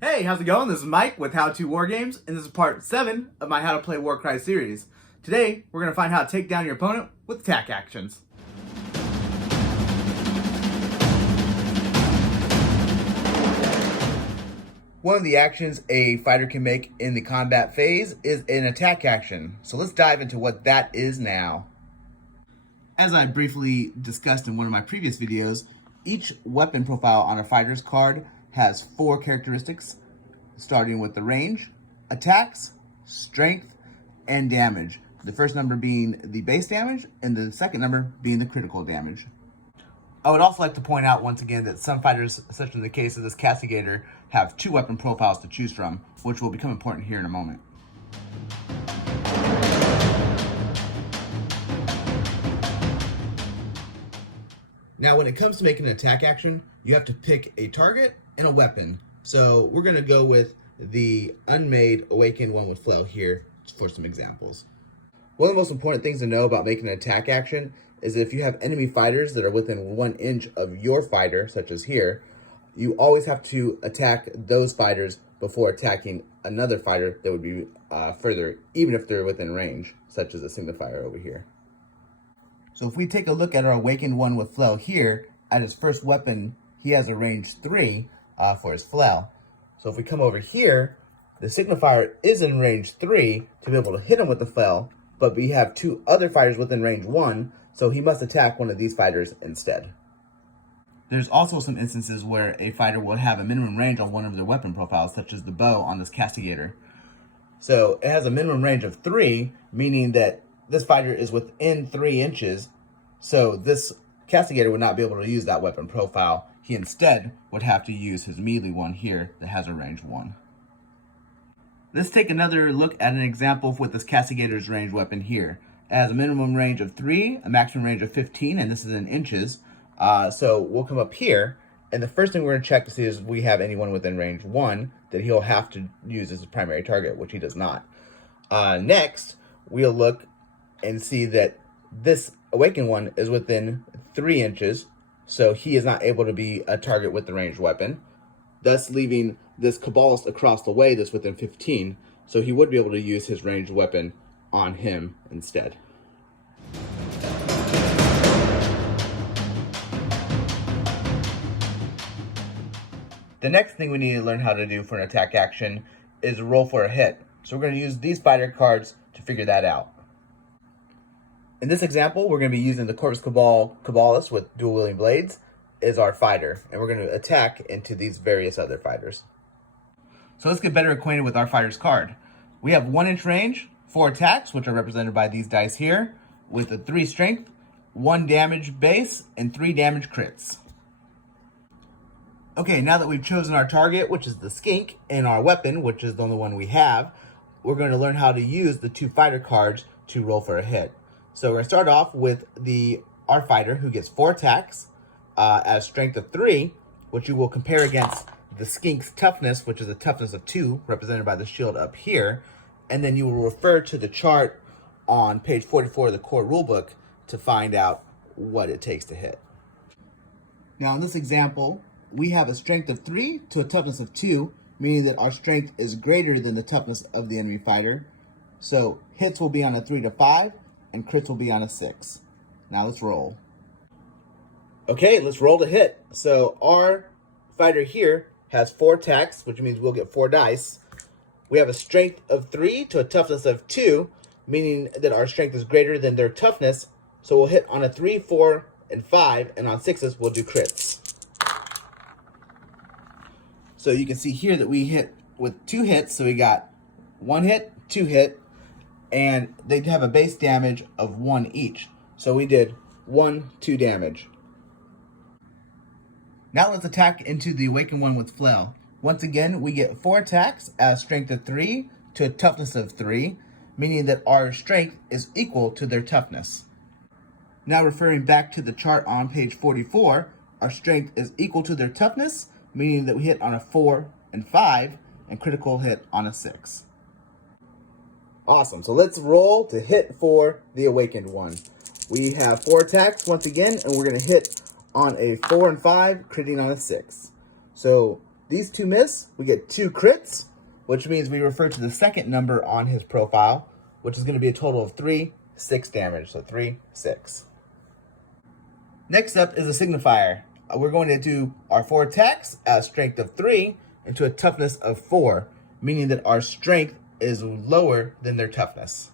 Hey, how's it going? This is Mike with How To War Games, and this is part 7 of my How to Play WARCRY series. Today, we're going to find how to take down your opponent with attack actions. One of the actions a fighter can make in the combat phase is an attack action. So let's dive into what that is now. As I briefly discussed in one of my previous videos, each weapon profile on a fighter's card has 4 characteristics, starting with the range, attacks, strength, and damage. The first number being the base damage, and the second number being the critical damage. I would also like to point out once again that some fighters, such in the case of this Castigator, have 2 weapon profiles to choose from, which will become important here in a moment. Now, when it comes to making an attack action, you have to pick a target and a weapon. So we're going to go with the unmade Awakened one with Flail here for some examples. One of the most important things to know about making an attack action is that if you have enemy fighters that are within 1 inch of your fighter, such as here, you always have to attack those fighters before attacking another fighter that would be further, even if they're within range, such as a signifier over here. So if we take a look at our Awakened one with Flail here, at his first weapon, he has a range 3 for his Flail. So if we come over here, the signifier is in range 3 to be able to hit him with the Flail, but we have 2 other fighters within range 1, so he must attack one of these fighters instead. There's also some instances where a fighter will have a minimum range on one of their weapon profiles, such as the bow on this Castigator. So it has a minimum range of 3, meaning that this fighter is within 3 inches, so this Castigator would not be able to use that weapon profile. He instead would have to use his melee one here that has a range 1. Let's take another look at an example with this Castigator's range weapon here. It has a minimum range of 3, a maximum range of 15, and this is in inches. So we'll come up here, and the first thing we're going to check to see is if we have anyone within range 1 that he'll have to use as his primary target, which he does not. Next, we'll look and see that this Awakened one is within 3 inches, so he is not able to be a target with the ranged weapon, thus leaving this Cabalist across the way that's within 15, so he would be able to use his ranged weapon on him instead. The next thing we need to learn how to do for an attack action is roll for a hit. So we're going to use these fighter cards to figure that out. In this example, we're going to be using the Corvus Cabal Cabalist with dual wielding blades as our fighter, and we're going to attack into these various other fighters. So let's get better acquainted with our fighter's card. We have 1 inch range, 4 attacks, which are represented by these dice here, with a 3 strength, 1 damage base, and 3 damage crits. Okay, now that we've chosen our target, which is the skink, and our weapon, which is the only one we have, we're going to learn how to use the 2 fighter cards to roll for a hit. So we're going to start off with our fighter, who gets 4 attacks at strength of 3, which you will compare against the skink's toughness, which is a toughness of 2, represented by the shield up here. And then you will refer to the chart on page 44 of the core rulebook to find out what it takes to hit. Now in this example, we have a strength of 3 to a toughness of 2, meaning that our strength is greater than the toughness of the enemy fighter. So hits will be on a 3 to 5, and crits will be on a 6. Now let's roll. Okay, let's roll to hit. So our fighter here has 4 attacks, which means we'll get 4 dice. We have a strength of 3 to a toughness of 2, meaning that our strength is greater than their toughness. So we'll hit on a 3, 4, and 5, and on 6s we'll do crits. So you can see here that we hit with 2 hits, so we got 1 hit, 2 hit, and they have a base damage of 1 each. So we did 1, 2 damage. Now let's attack into the Awakened one with Flail. Once again, we get 4 attacks at a strength of 3 to a toughness of 3, meaning that our strength is equal to their toughness. Now referring back to the chart on page 44, our strength is equal to their toughness, meaning that we hit on a 4 and 5, and critical hit on a 6. Awesome, so let's roll to hit for the Awakened one. We have 4 attacks once again, and we're going to hit on a 4 and 5, critting on a 6. So these two miss, we get 2 crits, which means we refer to the second number on his profile, which is going to be a total of 3, 6 damage. So 3, 6. Next up is a signifier. We're going to do our 4 attacks at a strength of 3 into a toughness of 4, meaning that our strength is lower than their toughness.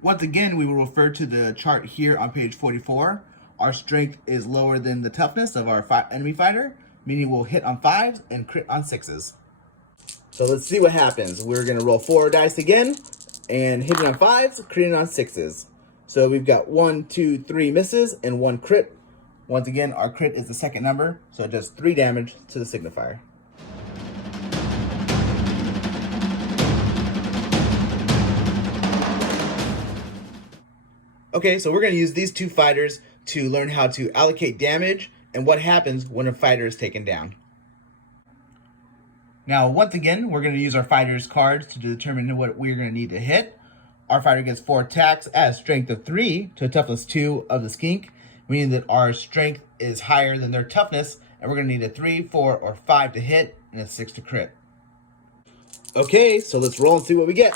Once again, we will refer to the chart here on page 44. Our strength is lower than the toughness of our enemy fighter, meaning we'll hit on 5s and crit on 6s. So let's see what happens. We're going to roll 4 dice again, and hitting on 5s, critting on 6s. So we've got 1, 2, 3 misses and 1 crit. Once again, our crit is the second number, so it does 3 damage to the signifier. Okay, so we're going to use these 2 fighters to learn how to allocate damage and what happens when a fighter is taken down. Now, once again, we're going to use our fighter's cards to determine what we're going to need to hit. Our fighter gets 4 attacks at a strength of 3 to a toughness 2 of the skink, meaning that our strength is higher than their toughness, and we're going to need a 3, 4, or 5 to hit, and a 6 to crit. Okay, so let's roll and see what we get.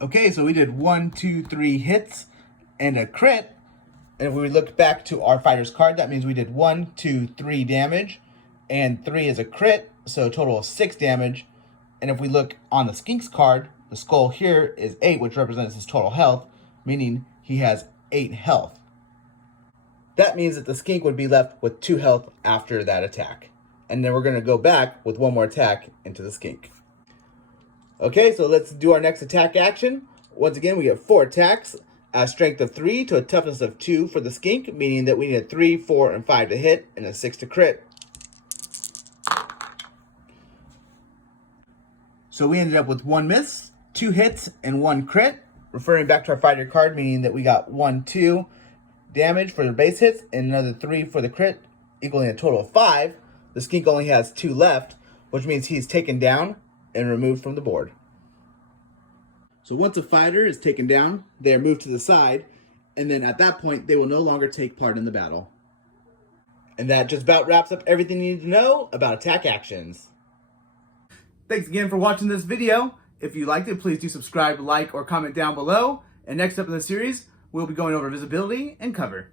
Okay, so we did 1, 2, 3 hits and a crit. And if we look back to our fighter's card, that means we did 1, 2, 3 damage, and 3 is a crit, so a total of 6 damage. And if we look on the skink's card, the skull here is 8, which represents his total health, meaning he has 8 health. That means that the skink would be left with 2 health after that attack. And then we're going to go back with 1 more attack into the skink. Okay, so let's do our next attack action. Once again, we get 4 attacks, a strength of 3 to a toughness of 2 for the skink, meaning that we need a 3, 4, and 5 to hit, and a 6 to crit. So we ended up with 1 miss, 2 hits, and 1 crit. Referring back to our fighter card, meaning that we got 1, 2 damage for the base hits, and another 3 for the crit, equaling a total of 5. The skink only has 2 left, which means he's taken down and removed from the board. So once a fighter is taken down, they are moved to the side, and then at that point, they will no longer take part in the battle. And that just about wraps up everything you need to know about attack actions. Thanks again for watching this video. If you liked it, please do subscribe, like, or comment down below. And next up in the series, we'll be going over visibility and cover.